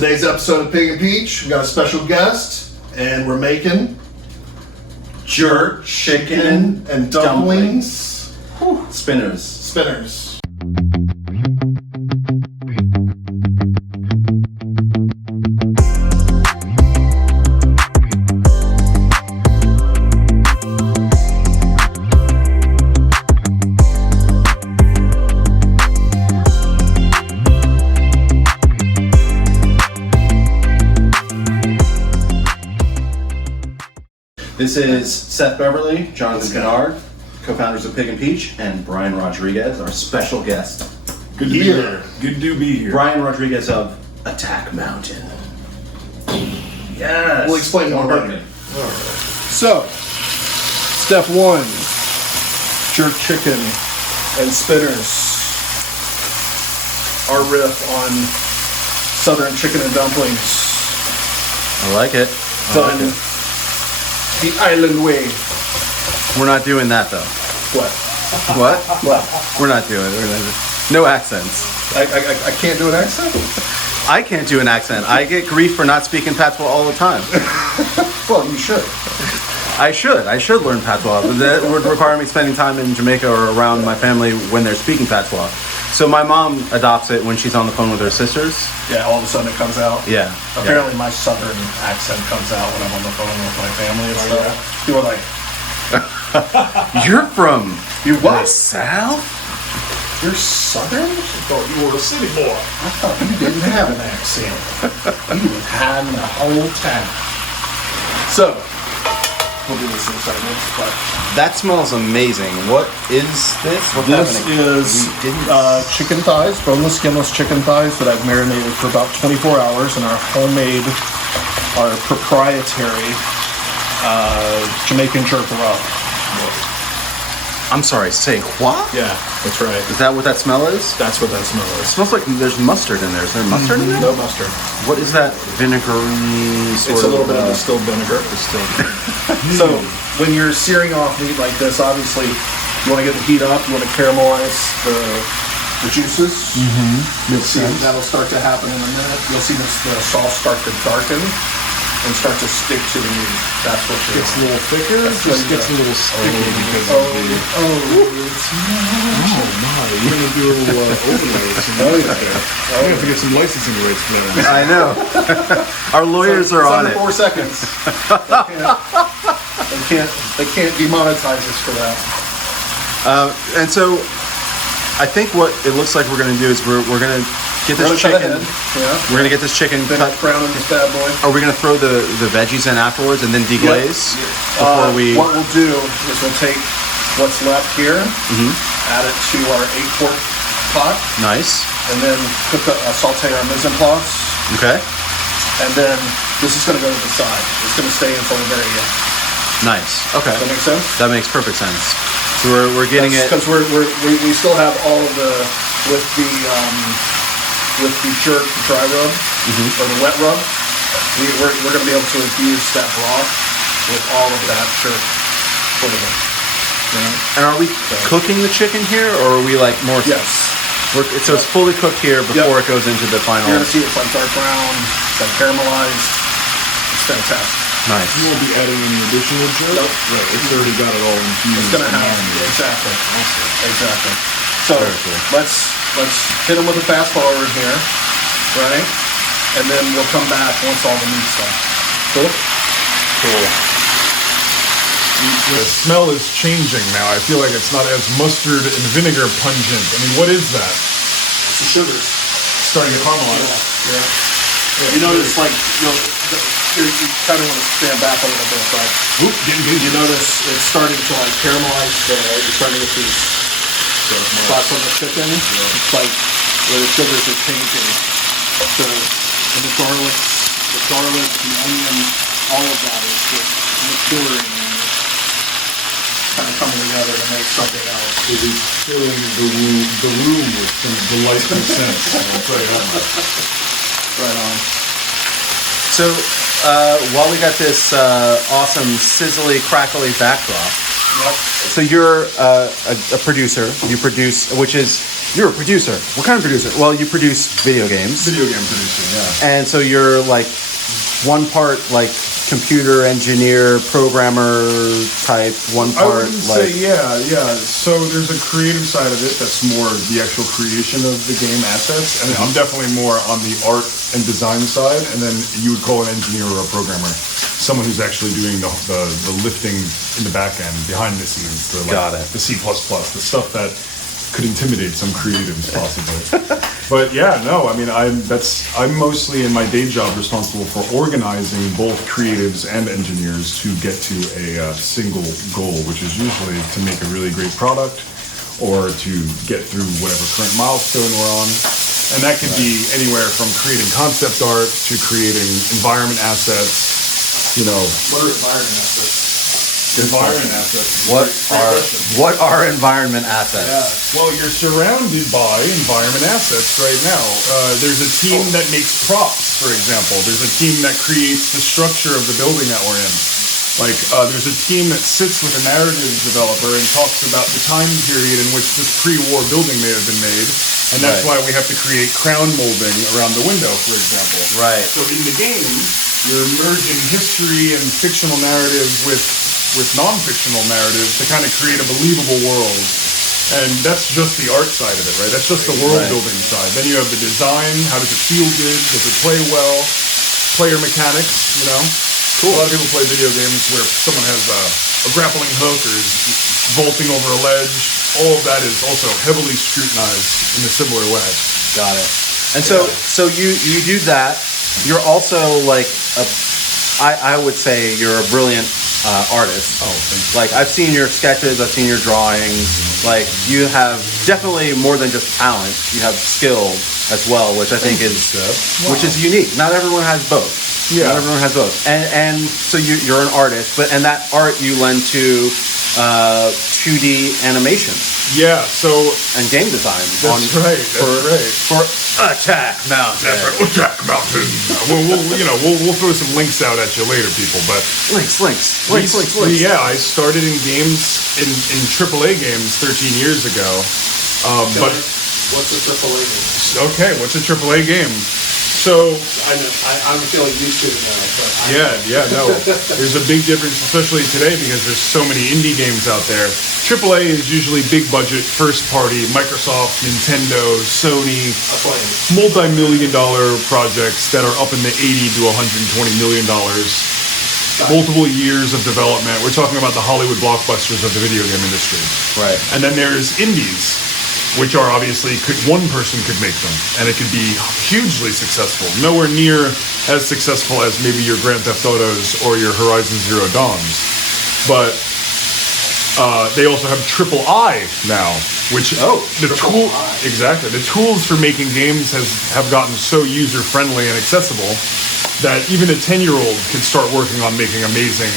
Today's episode of Pig and Peach, we got a special guest, and we're making jerk chicken and dumplings. Spinners. Spinners. This is Seth Beverly, Jonathan Kennard, co-founders of Pig and Peach, and Brian Rodriguez, our special guest. Good to be here. Good to be here. Brian Rodriguez of Attack Mountain. Yes. We'll explain more later. later. So, step one, jerk chicken and spinners. Our riff on Southern chicken and dumplings. I like it. Done the island way. We're not doing that though. What? What? What? We're not doing it. No accents. I can't do an accent? I can't do an accent. I get grief for not speaking patois all the time. Well, you should. I should learn patois, but that would require me spending time in Jamaica or around my family when they're speaking patois. So my mom adopts it when she's on the phone with her sisters. Yeah, all of a sudden it comes out. Yeah. Apparently my southern accent comes out when I'm on the phone with my family and stuff. People are like, You're from what? the South? You're southern? I thought you were a city boy. I thought you didn't have an accent. You was hiding the whole time. So, we'll do this in a second. But That smells amazing. What is this? What's this happening? is We didn't- chicken thighs, boneless, skinless chicken thighs that I've marinated for about 24 hours in our homemade, our proprietary Jamaican jerk Roux. I'm sorry, say what? Yeah, that's right. Is that what that smell is? That's what that smell It is. smells like there's mustard in there. Is there mustard in there? No mustard. What is that vinegary sort It's a little of, bit of distilled vinegar. So when you're searing off meat like this, obviously you want to get the heat up. You want to caramelize the juices. Mm-hmm. You'll see that'll start to happen in a minute. You'll see the sauce start to darken and start to stick to the meat. That's what you're Gets a little thicker. Just gets a little sticky because of the. Oh my! You're gonna do overlays. I have to get some licensing rights planned. I know. Our lawyers are on under it. 4 seconds. They can't demonetize us for that. And so, I think what it looks like we're going to do is we're going to get this chicken. Yeah. We're going to get this chicken Then cut. brown in this bad boy. Are we going to throw the veggies in afterwards and then deglaze before we? What we'll do is we'll take what's left here, add it to our 8-quart pot, Nice. and then cook saute our mise en place. Okay. And then this is going to go to the side. It's going to stay until the very end. Nice. Okay. Does that make sense? That makes perfect sense. So we're getting it. Because we still have all of the with the jerk dry rub or the wet rub. We're going to be able to infuse that broth with all of that jerk flavor. You know? And are we cooking the chicken here, or are we like more? Yes. So it's fully cooked here before it goes into the final. You're going to see it's like dark brown, it's like caramelized. It's fantastic. Nice. You won't be adding any additional jerk. Nope. Right. It's already got it all infused. It's going to have exactly. So let's hit them with a fast forward here, right? And then we'll come back once all the meat's done. Cool. The smell is changing now. I feel like it's not as mustard and vinegar pungent. I mean, what is that? It's the sugars. Starting to caramelize. Yeah. You notice, like, you kind of want to stand back a little bit, but you notice it's starting to like caramelize. You're starting to get these spots on the chicken. It's like where the sugars are changing. So, and the garlic, the onion, all of that is just maturing and kind of coming together to make something else. It is filling the room with some delightful scents. I'll tell you that much. Right on. So while we got this awesome sizzly, crackly backdrop, so you're a producer. You produce, which is You're a producer. What kind of producer? Well, you produce video games. Video game producer, yeah. And so you're like one part like computer engineer, programmer type, one I part would like... say, yeah. So there's a creative side of it that's more the actual creation of the game assets, and I'm definitely more on the art and design side, and then you would call an engineer or a programmer. Someone who's actually doing the lifting in the back end, behind the scenes, Got it. the C++, the stuff that could intimidate some creatives possibly. But yeah, no, I mean, I'm mostly in my day job responsible for organizing both creatives and engineers to get to a single goal, which is usually to make a really great product or to get through whatever current milestone we're on. And that can be anywhere from creating concept art to creating environment assets. You know, What are environment assets? environment assets. What are environment assets? Well, you're surrounded by environment assets right now. There's a team that makes props, for example. There's a team that creates the structure of the building that we're in. Like, there's a team that sits with a narrative developer and talks about the time period in which this pre-war building may have been made. And that's why we have to create crown molding around the window, for example. Right. So in the game, you're merging history and fictional narrative with non-fictional narrative to kind of create a believable world. And that's just the art side of it, right? That's just the world building side. Then you have the design. How does it feel good? Does it play well? Player mechanics, you know? Cool. A lot of people play video games where someone has a grappling hook or is vaulting over a ledge. All of that is also heavily scrutinized in a similar way. Got it. And so you do that. You're also like I would say you're a brilliant artist. Oh, thank you. Like I've seen your sketches, I've seen your drawings. Like you have definitely more than just talent. You have skill as well, which I think is which is unique. Not everyone has both. Yeah. Not everyone has both. And so you're an artist, and that art you lend to 2D animation. Yeah, so... And game design. That's right. For Attack Mountain. Attack Mountain. We'll throw some links out at you later, people, but... Links. Yeah, I started in games, in AAA games 13 years ago. But What's a AAA game? Okay, what's a AAA game? So... I'm feeling used to it now. No. There's a big difference, especially today, because there's so many indie games out there. AAA is usually big budget, first party, Microsoft, Nintendo, Sony, multi-million-dollar projects that are up in the $80 to $120 million. Multiple years of development. We're talking about the Hollywood blockbusters of the video game industry. Right. And then there's indies, which are obviously, one person could make them, and it could be hugely successful. Nowhere near as successful as maybe your Grand Theft Autos or your Horizon Zero Dawns. But they also have AAA now, which the tools for making games have gotten so user-friendly and accessible that even a 10-year-old can start working on making amazing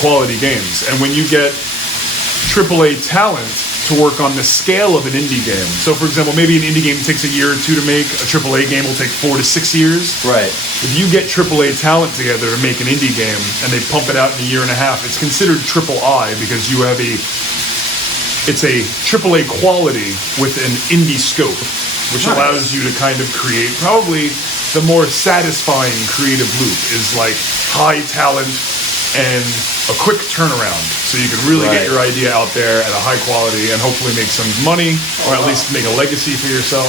quality games. And when you get AAA talent to work on the scale of an indie game. So, for example, maybe an indie game takes a year or two to make. A AAA game will take 4 to 6 years. Right. If you get AAA talent together to make an indie game and they pump it out in a year and a half, it's considered AAA because you have it's a AAA quality with an indie scope, which allows you to kind of create probably the more satisfying creative loop is like high talent and a quick turnaround, so you can really get your idea out there at a high quality and hopefully make some money, or at least make a legacy for yourself.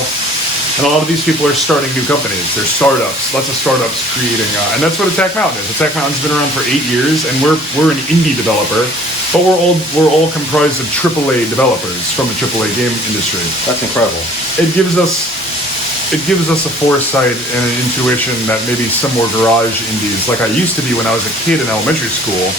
And a lot of these people are starting new companies. They're startups. Lots of startups creating, and that's what Attack Mountain is. Attack Mountain's been around for 8 years, and we're an indie developer, but we're all comprised of AAA developers from the AAA game industry. That's incredible. It gives us a foresight and an intuition that maybe some more garage indies, like I used to be when I was a kid in elementary school,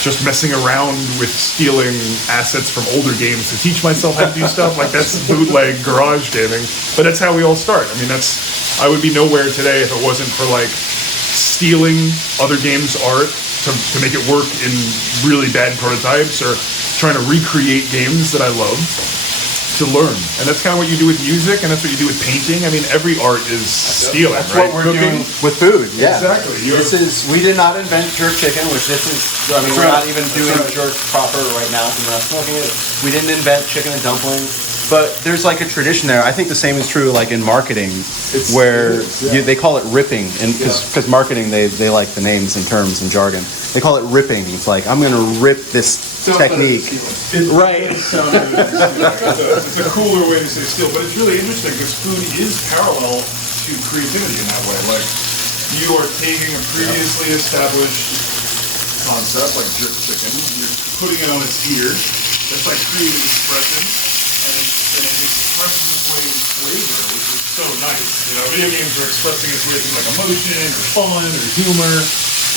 just messing around with stealing assets from older games to teach myself how to do stuff. Like that's bootleg garage gaming. But that's how we all start. I mean, I would be nowhere today if it wasn't for like stealing other games' art to make it work in really bad prototypes or trying to recreate games that I love. To learn, and that's kind of what you do with music, and that's what you do with painting. I mean, every art is stealing, that's right? What we're doing with food. Yeah, exactly. We did not invent jerk chicken, which I mean, we're not even doing jerk proper right now because we're not smoking it. We didn't invent chicken and dumplings. But there's like a tradition there. I think the same is true like in marketing, where they call it ripping, and because marketing they like the names and terms and jargon. They call it ripping. It's like I'm gonna rip this technique. Right. It's a cooler way to say steal, but it's really interesting because food is parallel to creativity in that way. Like you are taking a previously established concept like jerk chicken, you're putting it on its ear. That's like creative expression. And it expresses its way with flavor, which is so nice. You know, video games are expressing its way through like emotion, or fun, or humor,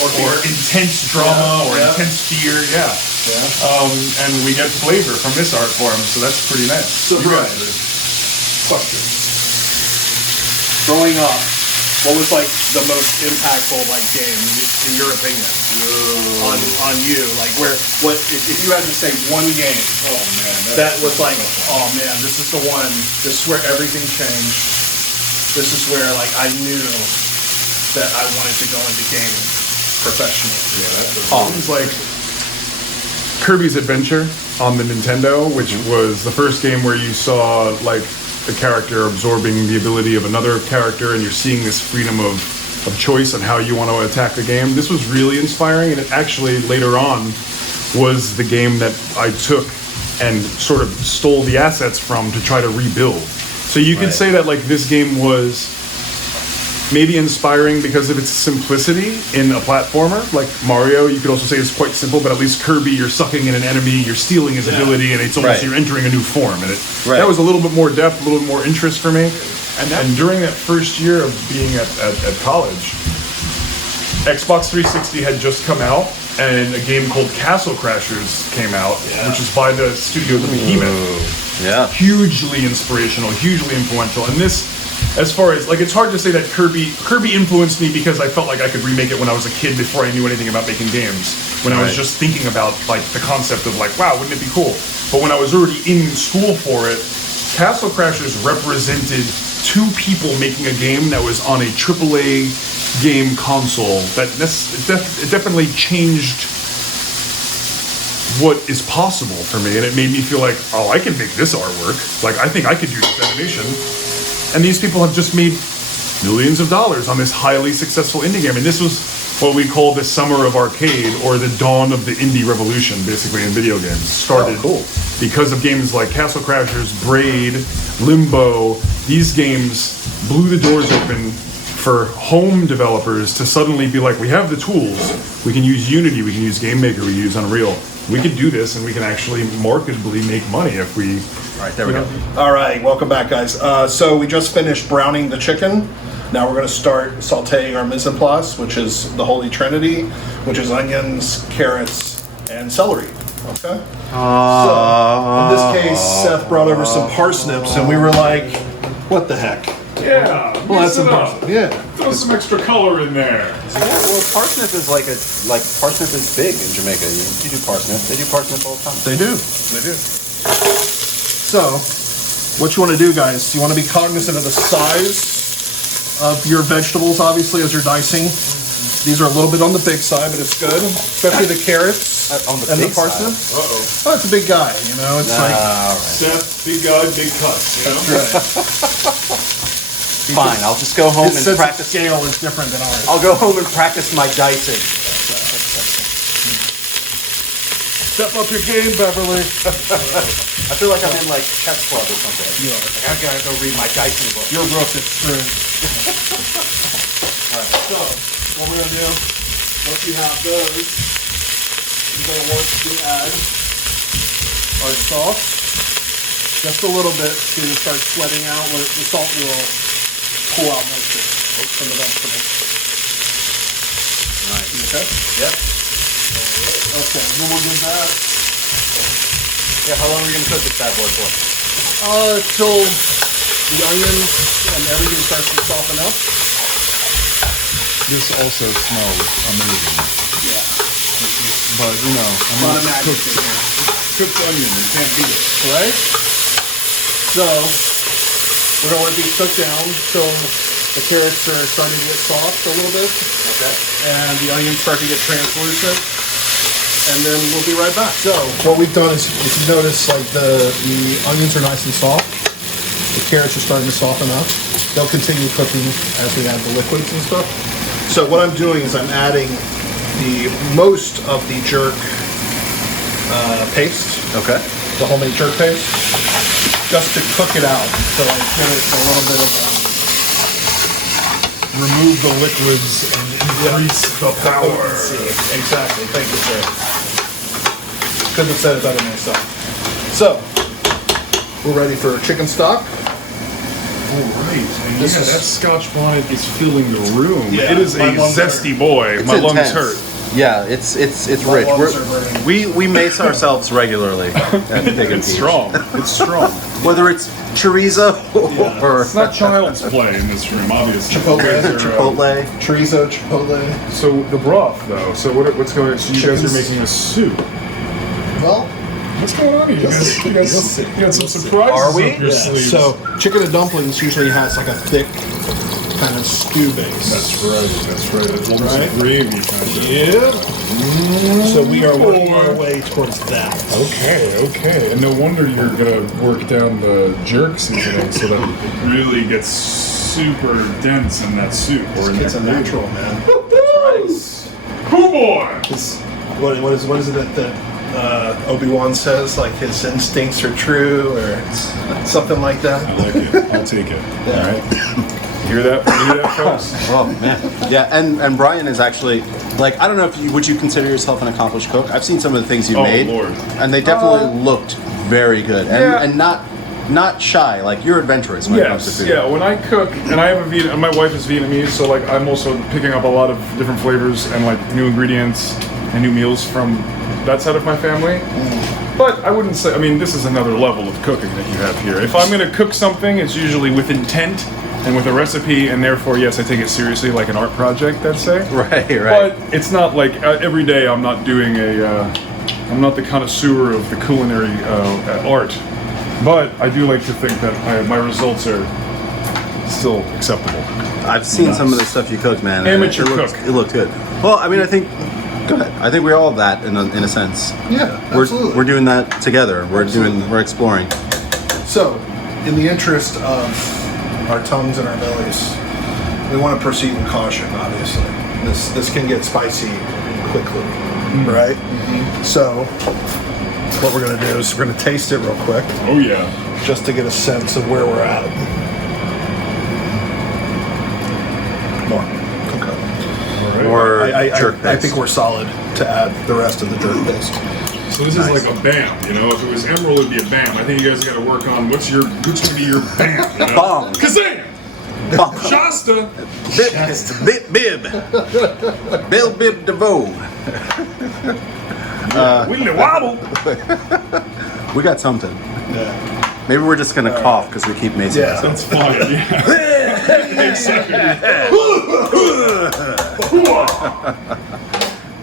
or intense drama, or intense fear. Yeah. And we get flavor from this art form, so that's pretty nice. So, Brian, question. Growing up, what was like the most impactful like game in your opinion on you? Like what if you had to say one game? Oh man, that was like, oh man, this is the one. This is where everything changed. This is where like I knew that I wanted to go into gaming professionally. Yeah, it was like Kirby's Adventure on the Nintendo, which was the first game where you saw like the character absorbing the ability of another character, and you're seeing this freedom of choice on how you want to attack the game. This was really inspiring, and it actually later on was the game that I took and sort of stole the assets from to try to rebuild. So you could say that like this game was maybe inspiring because of its simplicity in a platformer. Like Mario, you could also say it's quite simple, but at least Kirby, you're sucking in an enemy, you're stealing his ability, and it's almost you're entering a new form. And that was a little bit more depth, a little bit more interest for me. And during that first year of being at college, Xbox 360 had just come out, and a game called Castle Crashers came out, which is by the studio The Behemoth. Yeah. Hugely inspirational, hugely influential. And this, as far as, like, it's hard to say that Kirby influenced me because I felt like I could remake it when I was a kid before I knew anything about making games. When I was just thinking about, like, the concept of, like, wow, wouldn't it be cool? But when I was already in school for it, Castle Crashers represented two people making a game that was on a AAA game console. It definitely changed what is possible for me, and it made me feel like, oh, I can make this artwork. Like, I think I could do this animation. And these people have just made millions of dollars on this highly successful indie game. And this was what we call the summer of arcade, or the dawn of the indie revolution, basically, in video games. Started because of games like Castle Crashers, Braid, Limbo. These games blew the doors open for home developers to suddenly be like, we have the tools. We can use Unity, we can use Game Maker, we can use Unreal. We can do this, and we can actually marketably make money if we... All right, there we go. All right, welcome back, guys. So we just finished browning the chicken. Now we're going to start sautéing our mise en place, which is the Holy Trinity, which is onions, carrots, and celery. Okay? So, in this case, Seth brought over some parsnips, and we were like, what the heck? Yeah, Well, that's some parsnips. Yeah. Throw some extra color in there. Well, parsnip is parsnip is big in Jamaica. You do parsnip. They do parsnip all the time. They do. So, what you want to do, guys, you want to be cognizant of the size of your vegetables, obviously, as you're dicing. These are a little bit on the big side, but it's good, especially the carrots and the parsnip. Oh, it's a big guy, you know. It's like Seth, big guy, big cuts. You know? right. Fine, I'll just go home and practice. The scale is different than ours. I'll go home and practice my dicing. Step up your game, Beverly. I feel like I'm in like chess club or something. Yeah. Like, I gotta go read my dicing book. Your rook is true. All right. So, what we're gonna do? Once you have those, you're gonna want to add our salt, just a little bit to start sweating out. Where the salt will pull out moisture from the vegetables. Nice. Okay. Yep. Okay. Then we'll do that. Yeah. How long are we gonna cook this bad boy for? Till the onions and everything starts to soften up. This also smells amazing. Yeah. But, you know, A lot of magic in here. Cooked onion, you can't beat it. Right? So, we're going to let these cook down till the carrots are starting to get soft a little bit. Okay. And the onions start to get translucent. and then we'll be right back. So what we've done is, if you notice, like the onions are nice and soft. The carrots are starting to soften up. They'll continue cooking as we add the liquids and stuff. So what I'm doing is I'm adding most of the jerk paste. Okay. The homemade jerk paste, just to cook it out, to like give it a little bit of Remove the liquids and increase the power. Exactly. Thank you, sir. Couldn't have said it better myself. So we're ready for chicken stock. All right. And This yeah, is- that Scotch bonnet is filling the room. Yeah, it is a my lungs zesty boy. It's My lungs intense. hurt. Yeah, it's My rich. lungs are burning. We mace ourselves regularly at Big and It's Peach. strong. It's strong. Whether it's chorizo or It's not child's play in this room, obviously. Chipotle. You guys are, Chipotle. Chorizo, chipotle. So the broth, though. So what's going on? So you guys are Chickens. making a soup. Well, What's going on here? You got some surprises Are we? up your sleeves. so chicken and dumplings usually has like a thick kind of stew base. That's right. It's almost Right? gravy kind of. Yeah. So we are working our way towards that. Okay. And no wonder you're gonna work down the jerk seasoning so that it really gets super dense in that soup. Or in It's a that gravy. natural, man. Cool boy! What is it that Obi-Wan says? Like his instincts are true, or something like that. I like it. I'll take it. All right. You hear that, folks? Oh man, yeah, and Brian is actually like, I don't know if you would you consider yourself an accomplished cook. I've seen some of the things you've Oh, made, Lord. and they definitely looked very good, Yeah. and not shy. Like you're adventurous when it comes to Yes, food. yeah. When I cook, and I have a my wife is Vietnamese, so like I'm also picking up a lot of different flavors and like new ingredients and new meals from that side of my family. But I wouldn't say. I mean, this is another level of cooking that you have here. If I'm going to cook something, it's usually with intent and with a recipe, and therefore, yes, I take it seriously, like an art project. Let's say. Right. But it's not like every day I'm not doing I'm not the connoisseur of the culinary art. But I do like to think that my results are still acceptable. I've seen some of the stuff you cooked, man. and Amateur it cook. looked good. Well, I mean, I think. Go ahead. I think we're all that in a sense. Yeah, absolutely. We're doing that together. We're exploring. So, in the interest of our tongues and our bellies, we want to proceed with caution. Obviously, this can get spicy quickly, right? So, what we're going to do is we're going to taste it real quick, Oh yeah. just to get a sense of where we're at. More. Okay. Or jerk I paste. think we're solid to add the rest of the jerk paste. So this is like a BAM, you know. If it was Emerald, it'd be a BAM. I think you guys got to work on what's gonna be your BAM. You know? Bong. Kazam! Bong. Shasta! Bill Bib DeVoe. Wiggly wobble! We got something. Yeah. Maybe we're just gonna cough because we keep macing Yeah. ourselves. That's fine. Yeah.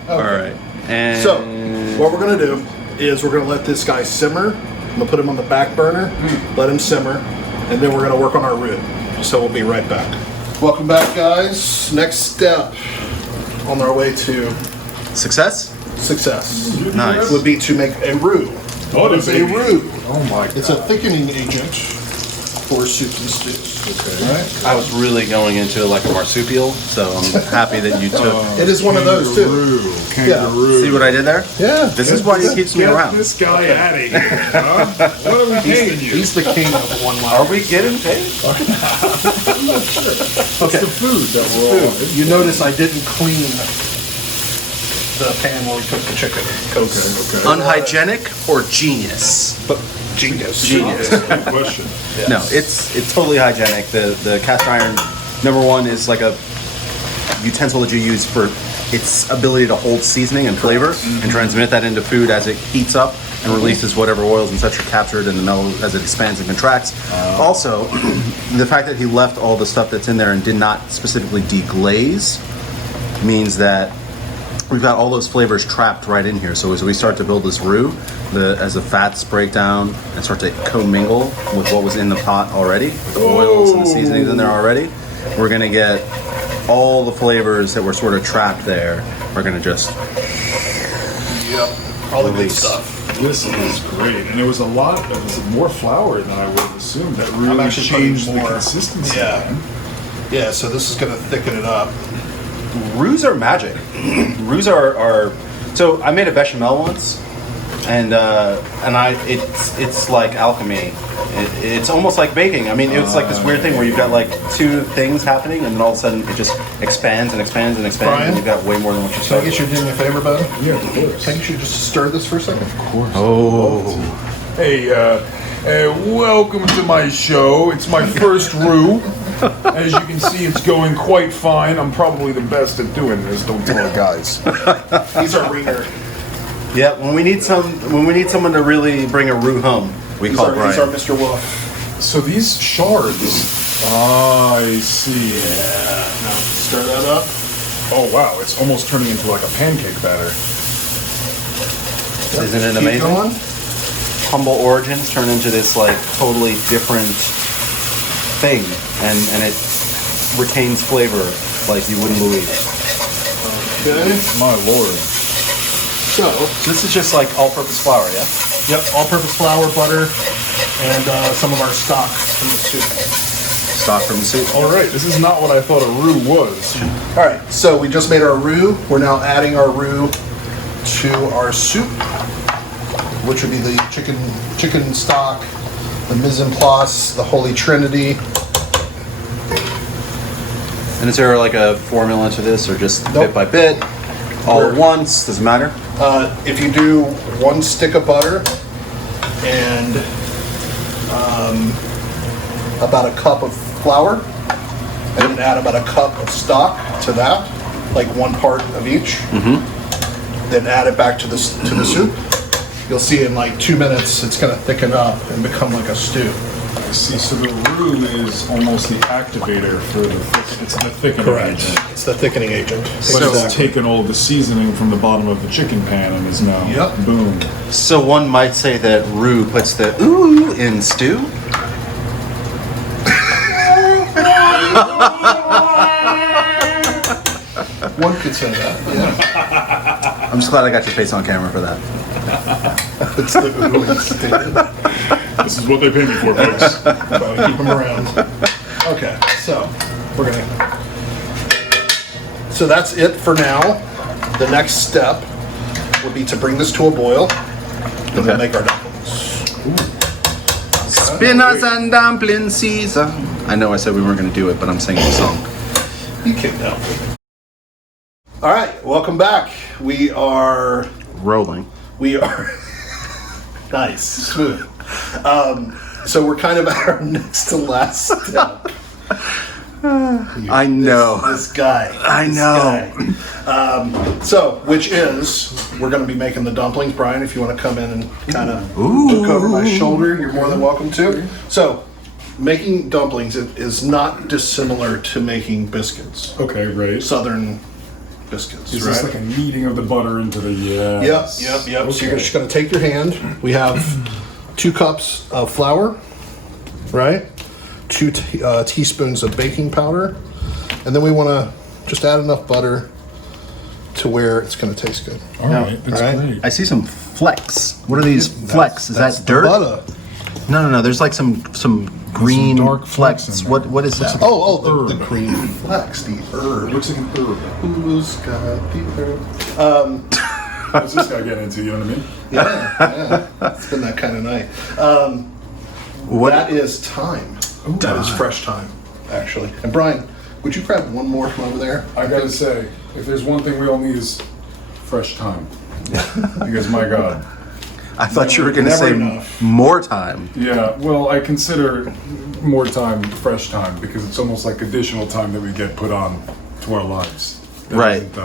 All right. And So, what we're gonna do is we're gonna let this guy simmer. I'm gonna put him on the back burner, let him simmer, and then we're gonna work on our roux. So we'll be right back. Welcome back, guys. Next step on our way to success. success Nice. would be to make a roux. Oh, What is a roux? Oh my god. It's a thickening agent for soups and stews. Okay. Right? I was really going into like a marsupial, so I'm happy that you took. It is one of those too. Kangaroo. See what I did there? Yeah. This is why he keeps me Get around. this guy out of here, huh? What are we paying you? He's the king of one line. Are we getting paid? Okay. The food that we're all. You notice I didn't clean the pan where we cooked the chicken. Okay. Unhygienic or genius? But genius. Genius. Good question. No, it's totally hygienic. The cast iron, number one, is like a utensil that you use for its ability to hold seasoning and flavor and transmit that into food as it heats up and releases whatever oils and such are captured in the metal as it expands and contracts. Also, the fact that he left all the stuff that's in there and did not specifically deglaze means that we've got all those flavors trapped right in here. So as we start to build this roux, as the fats break down and start to commingle with what was in the pot already, the oils and the seasonings in there already, we're gonna get all the flavors that were sort of trapped there. We're gonna just Yep. All the good Release. stuff. This is great, and it was more flour than I would have assumed. That really actually changed putting the more- consistency. Yeah. Man. Yeah, so this is going to thicken it up. Roux are magic. Roux are. So I made a bechamel once, and it's like alchemy. It's almost like baking. I mean, it's like this weird thing where you've got like two things happening, and then all of a sudden it just expands and expands and expands, Brian? and you've got way more than what you Can I started. get you to do me a favor, bud? Yeah, of course. Can I get you just to stir this for a second? Of course. Oh, Hey, welcome to my show. It's my first roux. As you can see, it's going quite fine. I'm probably the best at doing this. Don't tell guys. He's our ringer. yeah. When we need someone to really bring a roux home, we He's call our Brian. Mr. Wolf. So these shards. I see. Now stir that up. Oh wow, it's almost turning into like a pancake batter. Isn't it Keep amazing? going. Humble origins turn into this like totally different thing, and it retains flavor like you wouldn't believe. Okay. My lord. So, This is just like all-purpose flour, yeah? yep, all-purpose flour, butter, and some of our stock from the soup. Stock from the soup. All right, this is not what I thought a roux was. All right, so we just made our roux. We're now adding our roux to our soup, which would be the chicken stock, the mise en place, the holy trinity. And is there like a formula to this, or just Nope. bit by bit, all at once? Doesn't matter. If you do 1 stick of butter and about a cup of flour, and then add about a cup of stock to that, like 1 part of each. Then add it back to the soup. You'll see in like 2 minutes it's going to thicken up and become like a stew. I see. So the roux is almost the activator for it's the thickening agent. It's the thickening agent. But it's taken all the seasoning from the bottom of the chicken pan and is now Yep. boom. So one might say that roux puts the ooh in stew. One could say that. Yeah. I'm just glad I got your face on camera for that. It's the ooh statement. This is what they pay me for, folks. Gotta keep them around. Okay, so we're gonna. So that's it for now. The next step would be to bring this to a boil, and then Okay. make our dumplings. Spinners and dumpling season. I know I said we weren't going to do it, but I'm singing the song. You can't help it. All right, welcome back. We are Rolling. nice, smooth. So we're kind of at our next to last step. I know. This guy. I this know. guy. So, which is, we're going to be making the dumplings. Brian, if you want to come in and kind of look over my shoulder, you're more than welcome to. So, making dumplings is not dissimilar to making biscuits. Okay, right. Southern biscuits, Is right? this like a kneading of the butter into the Yep. Okay. So you're just going to take your hand. We have 2 cups of flour, right? 2 teaspoons of baking powder, and then we want to just add enough butter to where it's going to taste good. All right, that's All right. great. I see some flecks. What are these flecks? Is That's that the dirt? butter. No. There's like some green dark flecks flecks. in there. What is that? The green flex, the herb. It looks like an herb. Who's got the herb? What's this guy getting into? You know what I mean? Yeah. It's been that kind of night. What? That is thyme. That is fresh thyme, actually. And Brian, would you grab one more from over there? I gotta say, if there's one thing we all need is fresh time. Because my God. I thought you were going to Never say enough. more time. Yeah, well, I consider more time fresh time because it's almost like additional time that we get put on to our lives. That Right. isn't,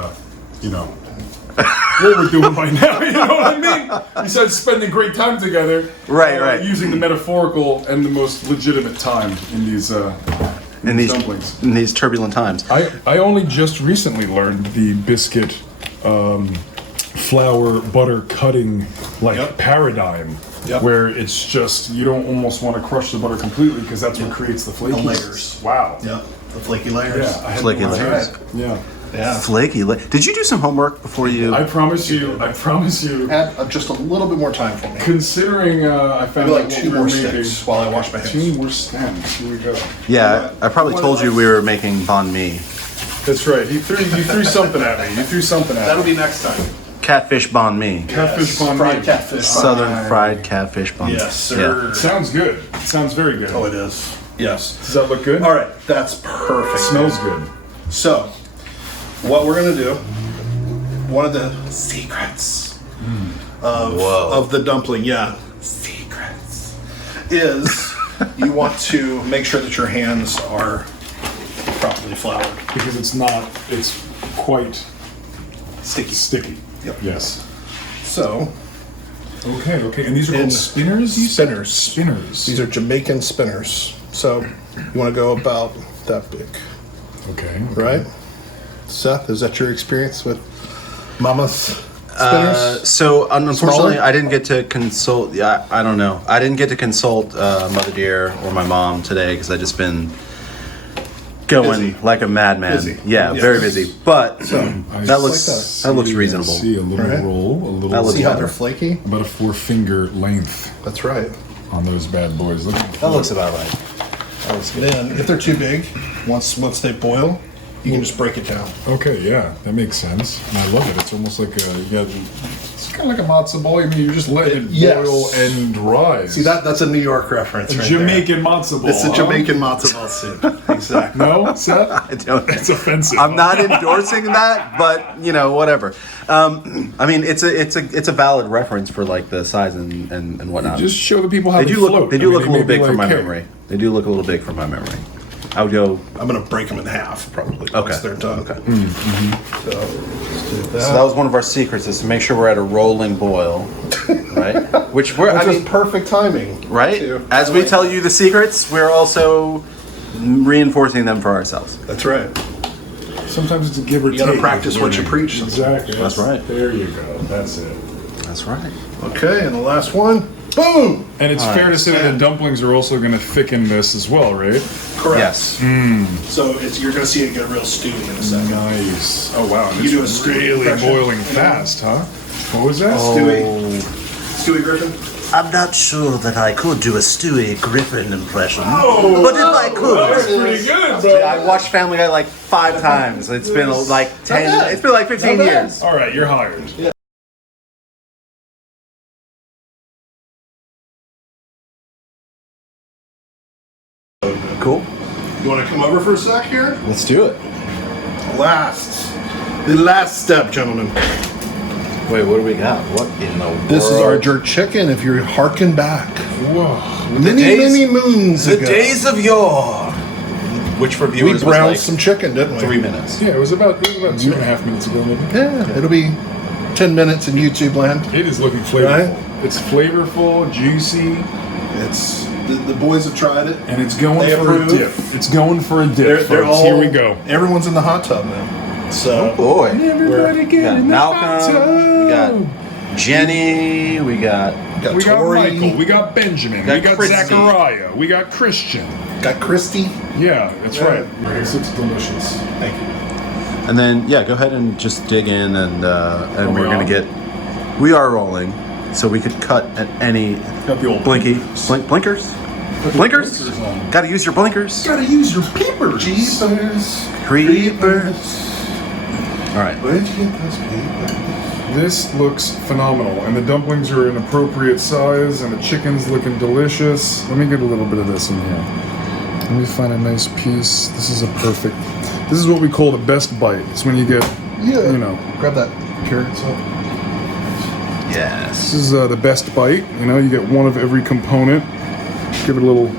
what we're doing right now, you know what I mean? Besides spending great time together. Right. Using the metaphorical and the most legitimate time in these dumplings. In these turbulent times. I only just recently learned the biscuit flour butter cutting paradigm. Yep. Where it's just you don't almost want to crush the butter completely because that's what creates the flaky layers. Wow. Yep. The flaky layers. Yeah. I had Flaky no idea. layers. Yeah. Yeah. Flaky. Did you do some homework before you? I promise you. Add just a little bit more time for me. Considering I found Maybe like out what 2 we more were sticks while I wash my hands. 2 more stems. Here we go. Yeah, I probably told you we were making banh mi. That's right. You threw something at me. You threw something at That'll me. be next time. Catfish banh mi. Catfish banh mi. Fried catfish. Southern fried catfish banh mi. Yes, sir. Sounds good. It sounds very good. Oh, it is. Yes. Does that look good? All right, that's perfect. Smells good. So, what we're gonna do? One of the secrets of the dumpling, secrets, is you want to make sure that your hands are properly floured. Because it's quite sticky. Yep. Yes. So, Okay. And these are called spinners? Spinners. These are Jamaican spinners. So, you want to go about that big, Okay. right? Seth, is that your experience with Mama's spinners? So unfortunately, Smaller? I didn't get to consult. Yeah, I don't know. I didn't get to consult Mother Dear or my mom today because I just been going Busy. like a madman. Busy. Yeah, Yes. very busy. But I that looks see- that looks reasonable. I see a little Right. roll, a little. That looks See how better. they're flaky? about a 4-finger length That's right. on those bad boys. Look. That looks about right. Then, if they're too big, once they boil, you can just break it down. Okay, yeah, that makes sense. And I love it. It's almost like it's kind of like a matzo ball. I mean, you just let it Yes. boil and rise. See, that's a New York reference right Jamaican matzo ball. there. It's a huh? Jamaican matzo ball soup. Exactly. No, Seth? I don't. It's offensive. I'm not endorsing that, but whatever. I mean, it's a valid reference for like the size and whatnot. Just show the people how They they do look. float. They I do mean, look a may little be big from my hey, memory. They do look a little big from my memory. I would go. I'm going to break them in half, probably, Okay. once they're done. Okay. So, let's do that. So that was one of our secrets: is to make sure we're at a rolling boil, right? Which we're. Which I was mean, perfect timing. right? too. As I we like tell that. you the secrets, we're also reinforcing them for ourselves. That's right. Sometimes it's a give or You take. gotta practice what you learning. preach. Exactly. That's right. There you go. That's it. That's right. Okay, and the last one. Boom! And it's fair to say that the dumplings are also going to thicken this as well, right? Correct. Yes. So you're going to see it get real stewy in a second. Nice. Oh wow. And You do a it's stewy really impression? boiling fast, huh? What was that? Stewy Griffin? I'm not sure that I could do a Stewie Griffin impression, Oh, but if I could, That's pretty good, bro. I watched Family Guy like 5 times. It's been like 10. bad. It's been like 15 Not bad. years. All right, you're hired. Cool. You want to come over for a sec here? Let's do it. The last step, gentlemen. Wait, what do we got? What in the world? This is our jerk chicken. If you harken back Whoa. many moons The ago, days of yore. Which for we viewers was browned like some chicken, didn't we? 3 minutes. Yeah, it was about 2.5 minutes ago, maybe. Yeah, it'll be 10 minutes in YouTube land. It is looking flavorful. Right? It's flavorful, juicy, It's the boys have tried it. and it's going They for approve. a dip. It's going for a dip, They're folks. all. Here we go. Everyone's in the hot tub now. So Boy. Everybody We get got in the hot tub. Malcolm. We got Jenny. We got. got We got Tori, Michael. We got Benjamin. Got We got Christy. Zachariah. We got Christian. got Christy. Yeah, that's Yeah. right. It looks delicious. Thank you. And then yeah, go ahead and just dig in, and we we're gonna on? get. We are rolling, so we could cut at any Got the old blinkers. Blinkers. blinkers on. Got to use your blinkers. Gotta use your peepers. Jeepers. Creepers. All right. Where'd you get those peepers? This looks phenomenal, and the dumplings are an appropriate size, and the chicken's looking delicious. Let me get a little bit of this in here. Let me find a nice piece. This is a perfect. This is what we call the best bite. It's when you get, Yeah. you know, Grab that carrot up. Yes. this is the best bite. You know, you get one of every component. Give it a little.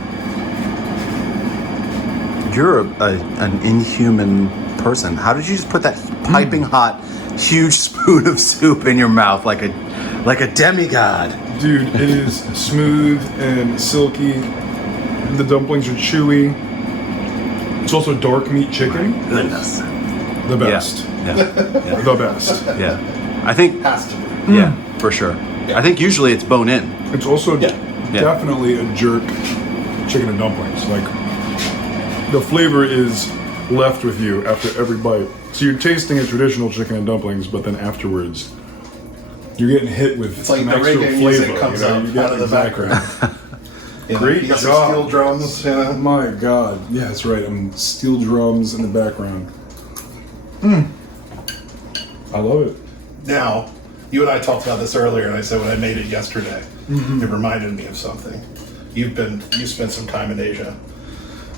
You're an inhuman person. How did you just put that piping hot, huge spoon of soup in your mouth like a demigod? Dude, it is smooth and silky. The dumplings are chewy. It's also dark meat chicken. Goodness. The best. Yeah. Yeah. The best. Yeah. I think. Has to be. Yeah, for sure. I think usually it's bone in. It's also Yeah. definitely a jerk chicken and dumplings. Like the flavor is left with you after every bite. So you're tasting a traditional chicken and dumplings, but then afterwards, you're getting hit with It's like some the extra reggae flavor. music comes you know? up You get out of the exactly. background. You know, Great you got job. some steel drums. You know? My God, yeah, that's right. Steel drums in the background. I love it. Now, you and I talked about this earlier, and I said when I made it yesterday, it reminded me of something. You spent some time in Asia,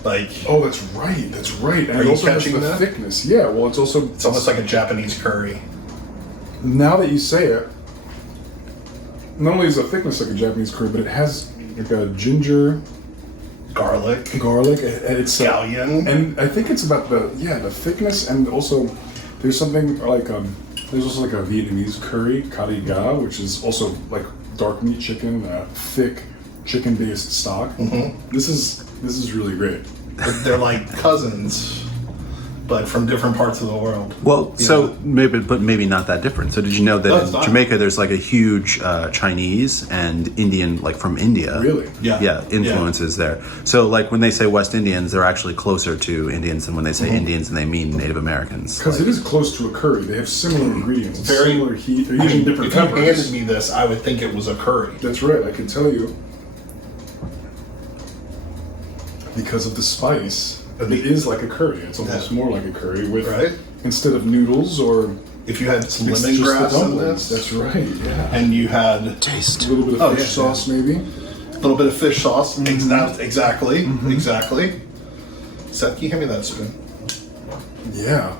like Oh, that's right. That's right. And Are it you also has catching the that? thickness. Yeah. Well, it's also it's almost like a Japanese curry. now that you say it. Not only is the thickness like a Japanese curry, but it has like a ginger, Garlic, garlic, and it's scallion. and I think it's about the thickness, and also there's something like there's also like a Vietnamese curry, curry ga, which is also like dark meat chicken, thick chicken-based stock. This is really great. They're like cousins, but from different parts of the world. Well, You so know? maybe not that different. So did you know that No, it's in not. Jamaica there's like a huge Chinese and Indian, like from India? Really? Yeah. Influences there. So like when they say West Indians, they're actually closer to Indians than when they say Indians and they mean Native Americans. Because Like, it is close to a curry. They have similar ingredients, Very- similar heat. They're using different If you peppers. handed me this, I would think it was a curry. That's right. I can tell you because of the spice. It is like a curry. It's almost more like a curry with Right. instead of noodles or If you had some it's just the lemongrass in dumplings. this, That's right. Yeah. and you had A little bit of Oh, fish yeah, sauce, maybe. a little bit of fish sauce. Exactly. Seth, can you hand me that spoon? Yeah.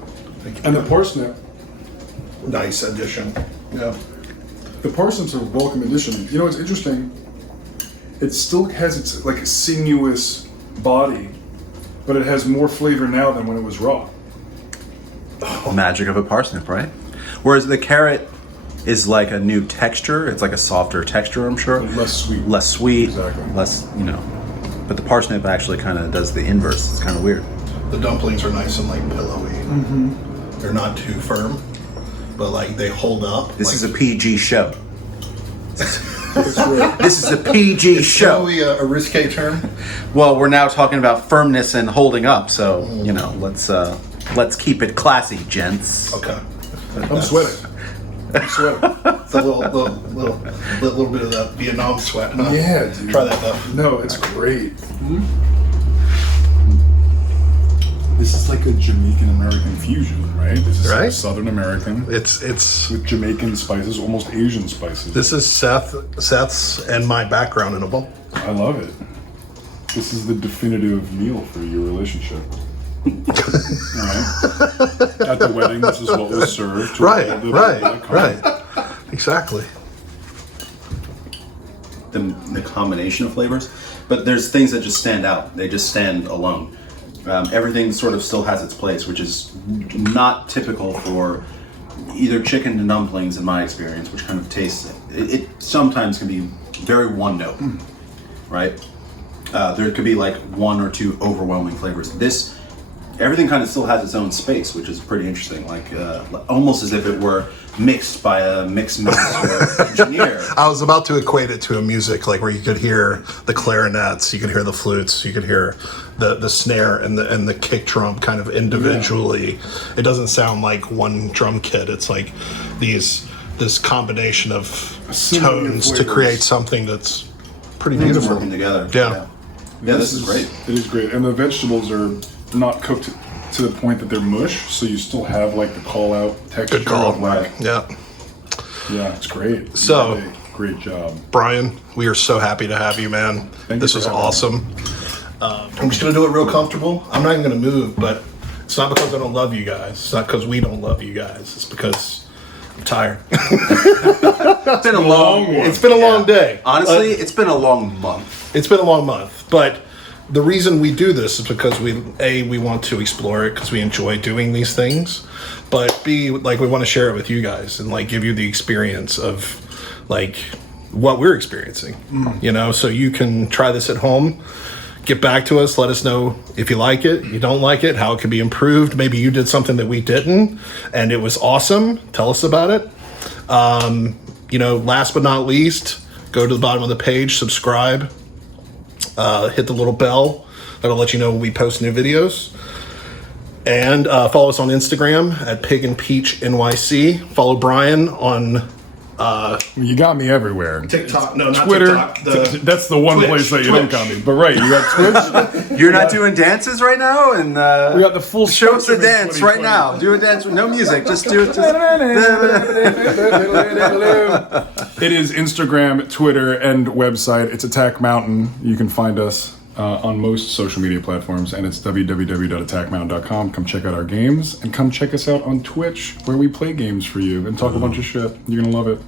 Thank you. And the parsnip. Nice addition. Yeah. The parsnip's a welcome addition. You know, it's interesting. It still has its like sinuous body, but it has more flavor now than when it was raw. magic of a parsnip, right? Whereas the carrot is like a new texture. It's like a softer texture, I'm sure. Less sweet. Less sweet. Exactly. Less, But the parsnip actually kind of does the inverse. It's kind of weird. The dumplings are nice and like pillowy. They're not too firm, but like they hold up. This like, is a PG show. That's right. This is a PG show. probably a risque term. Well, we're now talking about firmness and holding up, so let's keep it classy, gents. Okay. I'm sweating. I'm sweating. It's a little bit of that Vietnam sweat. Huh? Yeah, dude. Try that though. No, it's great. This is like a Jamaican American fusion, right? This is like Right. Southern American It's with Jamaican spices, almost Asian spices. this is Seth's and my background in a bowl. I love it. This is the definitive meal for your relationship. Alright. At the wedding, this is what was served. to all the people that come. Exactly. The combination of flavors, but there's things that just stand out. They just stand alone. Everything sort of still has its place, which is not typical for either chicken and dumplings in my experience, which kind of tastes, it sometimes can be very one note, right? There could be like one or two overwhelming flavors. Everything kind of still has its own space, which is pretty interesting. Like almost as if it were mixed by a mix master engineer. I was about to equate it to a music, like where you could hear the clarinets, you could hear the flutes, you could hear the snare and the kick drum kind of individually. It doesn't sound like one drum kit. It's like this combination of symphony of tones to flavors. create something that's pretty Things beautiful. working together. Yeah. Yeah, this is great. It is great. And the vegetables are not cooked to the point that they're mush, so you still have like the call out texture. Good call. of, like, Yeah. yeah, it's great. So- Really great job. Brian, we are so happy to have you, man. Thank This you is for having awesome. I'm just going to do it real comfortable. I'm not even going to move, but it's not because I don't love you guys. It's not because we don't love you guys. It's because I'm tired. It's been a long one. It's been a long day. Honestly, it's been a long month. It's been a long month, but the reason we do this is because we want to explore it because we enjoy doing these things, but B, like we want to share it with you guys and like give you the experience of like what we're experiencing, so you can try this at home, get back to us, let us know if you like it, you don't like it, how it could be improved. Maybe you did something that we didn't and it was awesome. Tell us about it. Last but not least, go to the bottom of the page, subscribe. Hit the little bell that'll let you know when we post new videos. And follow us on Instagram at Pig and Peach NYC. Follow Brian on You got me everywhere. TikTok. No, not Twitter. TikTok. That's the one Twitch, place that you don't got me. But right, you got Twitch. You're not doing dances right now, and We got the full show us the spectrum in dance right 2020. now. Do a dance with no music. Just do it. It is Instagram, Twitter, and website. It's Attack Mountain. You can find us on most social media platforms, and it's www.attackmountain.com. Come check out our games, and come check us out on Twitch, where we play games for you and talk a bunch of shit. You're gonna love it.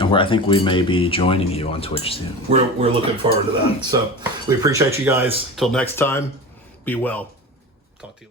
And I think we may be joining you on Twitch soon. We're looking forward to that. So we appreciate you guys. Till next time, be well. Talk to you later.